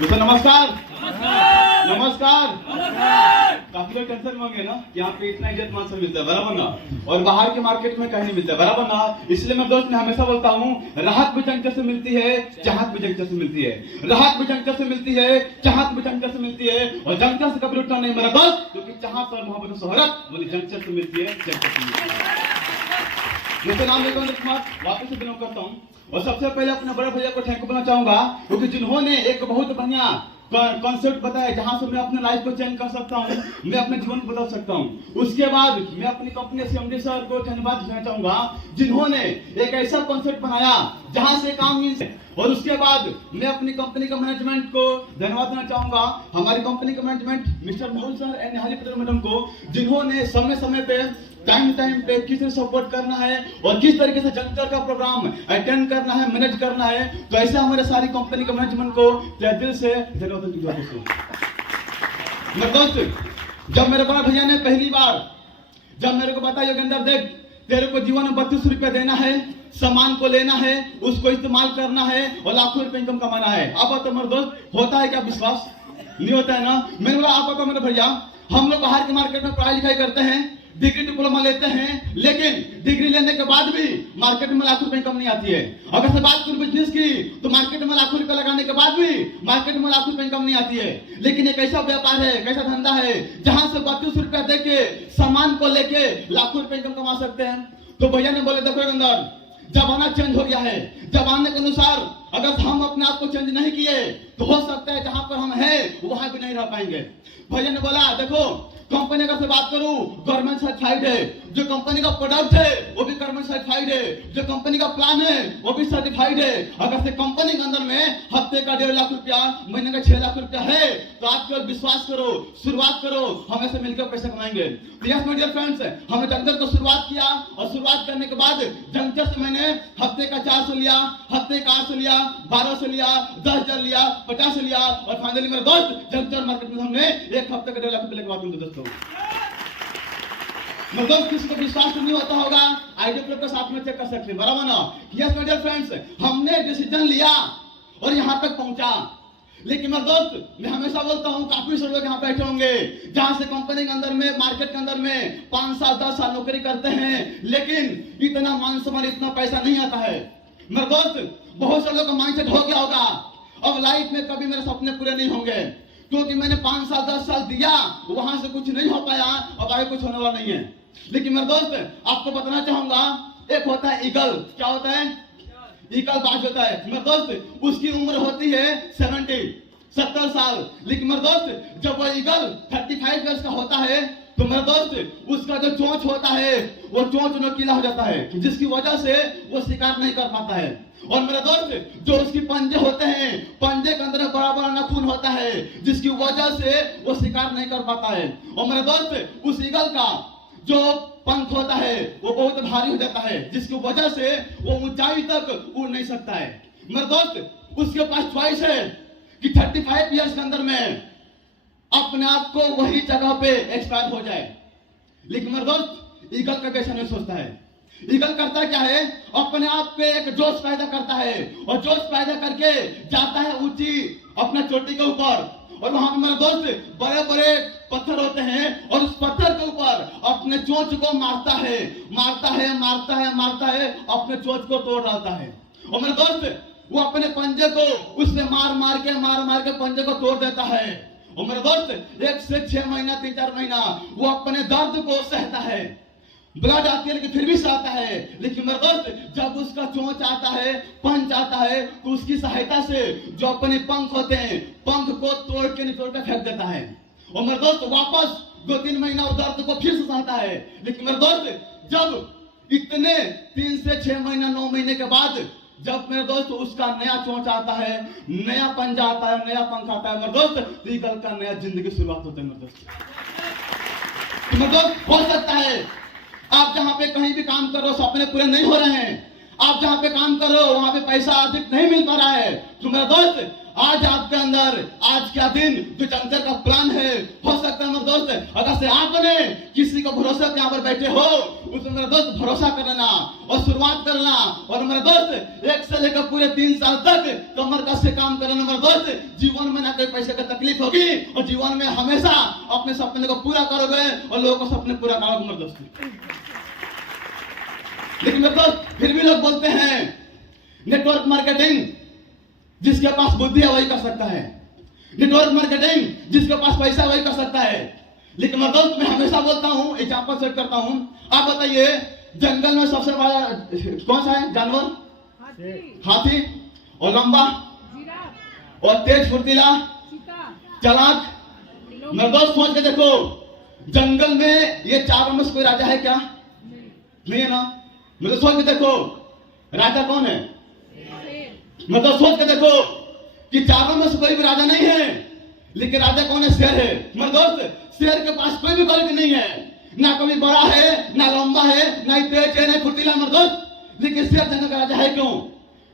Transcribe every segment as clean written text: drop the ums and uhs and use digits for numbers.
दोस्तों नमस्कार। नमस्कार। काफी लोग टेंशन में होंगे ना, यहाँ पे इतना इज्जत मान सम्मान मिलता है, बराबर ना, और बाहर के मार्केट में कहीं नहीं मिलता है, बराबर ना। इसलिए मैं दोस्त हमेशा बोलता हूँ, राहत भी जंगल से मिलती है, चाहत भी जंगल से मिलती है। राहत भी जंगल से मिलती है, चाहत भी जंगल से मिलती है, और जंगल से कभी उठना नहीं मेरा दोस्त, क्योंकि चाहत और मोहब्बत शोहरत वो जंगल से मिलती है, जंगल से मिलती है। मेरा नाम लेकर वापस से बिलोंग करता हूँ, और सबसे पहले अपने बड़े भैया को थैंक यू बोलना चाहूंगा, क्योंकि जिन्होंने एक बहुत बढ़िया कॉन्सेप्ट बताया जहां से मैं अपने लाइफ को चेंज कर सकता हूं, मैं अपने जीवन को बदल सकता हूं। उसके बाद मैं अपनी कंपनी सीएमडी सर को धन्यवाद देना चाहूंगा, जिन्होंने एक ऐसा कॉन्सेप्ट बनाया जहां से काम मिल सके। और उसके बाद मैं अपनी कंपनी का मैनेजमेंट को धन्यवाद देना चाहूंगा, हमारी कंपनी का management mister Mohan sir and Nihali Patel madam को, जिन्होंने समय समय पे टाइम पे किस तरह सपोर्ट करना है और किस तरीके से जंतर का प्रोग्राम अटेंड करना है, मैनेज करना है। तो ऐसे हमारे सारी कंपनी के मैनेजमेंट को दिल से धन्यवाद देता हूं। दोस्त, जब मेरे बड़ा भैया ने पहली बार जब मेरे को बताया योगेंद्र देख, तेरे को जीवन में 32 रुपया देना है, सामान को लेना है, उसको इस्तेमाल करना है और लाखों रुपए इनकम कमाना है। अब तो मेरे दोस्त होता है क्या विश्वास? नहीं होता है ना। मैंने बोला आप तो मेरे भैया, हम लोग बाहर के मार्केट में पढ़ाई लिखाई करते हैं, डिग्री डिप्लोमा लेते हैं, लेकिन डिग्री लेने के बाद भी मार्केट में लाखों रुपए इनकम नहीं आती है। अगर से बात करूं बिजनेस की, तो मार्केट में लाखों रुपए लगाने के बाद भी मार्केट में लाखों रुपए इनकम नहीं आती है। लेकिन एक ऐसा व्यापार है, कैसा धंधा है, जहां से 32 रुपया देके सामान को लेके लाखों रुपए इनकम कमा सकते हैं। तो भैया ने बोले देखो अंदर जमाना चेंज हो गया है, जमाने के अनुसार अगर हम अपने आप को चेंज नहीं किए तो हो सकता है जहां पर हम हैं वहां भी नहीं रह पाएंगे। भैया ने बोला देखो, कंपनी का से बात करूं, गवर्नमेंट सर्टिफाइड है, जो कंपनी का प्रोडक्ट है वो भी गवर्नमेंट सर्टिफाइड है, जो कंपनी का प्लान है वो भी सर्टिफाइड है। अगर से कंपनी के अंदर में हफ्ते का 1.5 लाख रुपया, महीने का 6 लाख रुपया है, तो आप केवल विश्वास करो, शुरुआत करो, हम ऐसे मिलकर पैसे कमाएंगे। यस माय डियर फ्रेंड्स, हमने जंतर को शुरुआत किया, और शुरुआत करने के बाद जंतर से मैंने हफ्ते का 400 लिया, हफ्ते का 800 लिया, 1200 लिया, 10,000 लिया, 50 लिया, और फाइनली मेरे दोस्त जंतर मार्केट में हमने एक हफ्ते का 1.5 लाख रुपए लेकर बात दोस्तों। मतलब किसी को विश्वास नहीं होता होगा, आईडी प्रूफ के साथ में चेक कर सकते हैं, बराबर ना। यस माय डियर फ्रेंड्स, हमने डिसीजन लिया और यहाँ तक पहुंचा। लेकिन मैं दोस्त, मैं हमेशा बोलता हूँ, काफी सारे लोग यहाँ बैठे होंगे जहां से कंपनी के अंदर में, मार्केट के अंदर में 5 साल 10 साल नौकरी करते हैं, लेकिन इतना मान सम्मान, इतना पैसा नहीं आता है। मेरे दोस्त, बहुत सारे लोगों का माइंडसेट हो गया होगा, अब लाइफ में कभी मेरे सपने पूरे नहीं होंगे, क्योंकि मैंने 5 साल 10 साल दिया, वहां से कुछ नहीं हो पाया, अब आगे कुछ होने वाला नहीं है। लेकिन मेरे दोस्त, आपको बताना चाहूंगा, एक होता है ईगल। क्या होता है? ईगल बाज होता है। मेरे दोस्त, उसकी उम्र होती है 70 साल। लेकिन मेरे दोस्त, जब वो ईगल 35 इयर्स का होता है, तो मेरे दोस्त, उसका जो चोंच होता है वो चोंच नुकीला हो जाता है, जिसकी वजह से वो शिकार नहीं कर पाता है। और मेरे दोस्त, जो उसकी पंजे होते हैं, पंजे के अंदर बड़ा बड़ा नाखून होता है, जिसकी वजह से वो शिकार नहीं कर पाता है। और मेरे दोस्त, उस ईगल का जो पंख होता है वो बहुत भारी हो जाता है, जिसकी वजह से वो ऊंचाई तक उड़ नहीं सकता है। मेरे दोस्त, उसके पास चॉइस है कि 35 इयर्स के अंदर में अपने आप को वही जगह पे एक्सपायर हो जाए। लेकिन मेरे दोस्त, ईगल का कैसा नहीं सोचता है। ईगल करता क्या है? अपने आप पे एक जोश पैदा करता है, और जोश पैदा करके जाता है ऊंची अपना चोटी के ऊपर, और वहां मेरे दोस्त बड़े बड़े पत्थर होते हैं, और उस पत्थर के ऊपर अपने चोंच को मारता है, मारता है, मारता है, मारता है, अपने चोंच को तोड़ डालता है। और मेरे दोस्त, वो अपने पंजे को उससे मार मार के पंजे को तोड़ देता है। और मेरे दोस्त, 1 से 6 महीना 3-4 महीना वो अपने दर्द को सहता है, ब्लड आती है लेकिन फिर भी सहता है। लेकिन मेरे दोस्त, जब उसका चोंच आता है, पंच आता है, तो उसकी सहायता से जो अपने पंख होते हैं, पंख को तोड़ के निचोड़ के फेंक देता है। और मेरे दोस्त, वापस 2-3 महीना वो दर्द को फिर से सहता है। लेकिन मेरे दोस्त, जब इतने 3 से 6 महीना 9 महीने के बाद जब मेरे दोस्त उसका नया चोंच आता है, नया पंजा आता है, नया पंख आता है, मेरे दोस्त, ईगल का नया जिंदगी शुरुआत होता है। मेरे दोस्त, हो सकता है आप जहां पे कहीं भी काम कर रहे हो, सपने पूरे नहीं हो रहे हैं, आप जहां पे काम कर रहे हो वहां पे पैसा अधिक नहीं मिल पा रहा है, तो मेरा दोस्त, आज आपके अंदर आज का दिन जो जंतर का प्लान है, हो सकता है मेरे दोस्त, अगर से आपने किसी को भरोसा पे यहाँ पर बैठे हो, उसमें मेरा दोस्त भरोसा करना और शुरुआत करना, और मेरा दोस्त 1 से लेकर पूरे 3 साल तक कमर कस से काम करना। मेरा दोस्त जीवन में ना कोई पैसे का तकलीफ होगी और जीवन में हमेशा अपने सपने को पूरा करोगे और लोगों को सपने पूरा करोगे मेरे दोस्त। लेकिन मेरे दोस्त फिर भी लोग बोलते हैं नेटवर्क मार्केटिंग जिसके पास बुद्धि है वही कर सकता है, नेटवर्क मार्केटिंग जिसके पास पैसा है वही कर सकता है। लेकिन मैं दोस्त मैं हमेशा बोलता हूं, एग्जांपल सेट करता हूं, आप बताइए जंगल में सबसे बड़ा कौन सा है जानवर? हाथी। और लंबा और तेज फुर्तीला चालाक? मेरे दोस्त सोच के देखो, जंगल में ये चारों में से कोई राजा है क्या? नहीं है ना। मेरे सोच के देखो राजा कौन है? मतलब सोच के देखो कि चारों में से कोई भी राजा नहीं है, लेकिन राजा कौन है? शेर है। मेरे दोस्त शेर के पास कोई भी क्वालिटी नहीं है, ना कभी बड़ा है, ना लंबा है, ना ही तेज है, ना फुर्तीला। मेरे दोस्त लेकिन शेर जंगल का राजा है क्यों?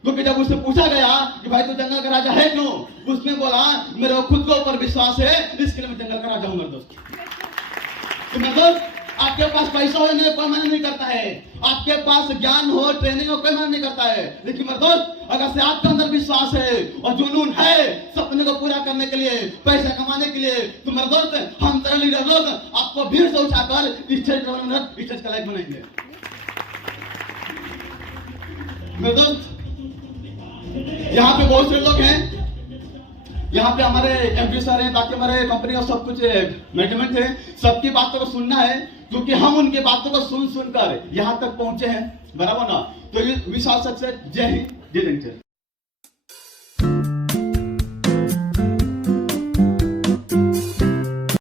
क्योंकि जब उससे पूछा गया कि भाई तू जंगल का राजा है क्यों, उसने बोला मेरे खुद को ऊपर विश्वास है, इसके लिए मैं जंगल का राजा हूं। मेरे दोस्त तो मेरे दोस्त आपके पास पैसा हो नहीं कोई मायने नहीं करता है, आपके पास ज्ञान हो ट्रेनिंग हो कोई मायने नहीं करता है, लेकिन मेरे दोस्त अगर से आपके अंदर विश्वास है और जुनून है सपने को पूरा करने के लिए, पैसा कमाने के लिए, तो मेरे दोस्त हम तरह लीडर लोग आपको भीड़ से उठाकर स्टेज का लायक बनाएंगे। मेरे दोस्त यहाँ पे बहुत से लोग हैं, यहाँ पे हमारे एमडी सर हैं, बाकी हमारे कंपनी का सब कुछ मैनेजमेंट है, सबकी बातों को सुनना है क्योंकि हम उनकी बातों को सुन सुनकर यहाँ तक पहुंचे हैं, बराबर ना। तो विशाल सक्सेस। जय हिंद, जय हिंद।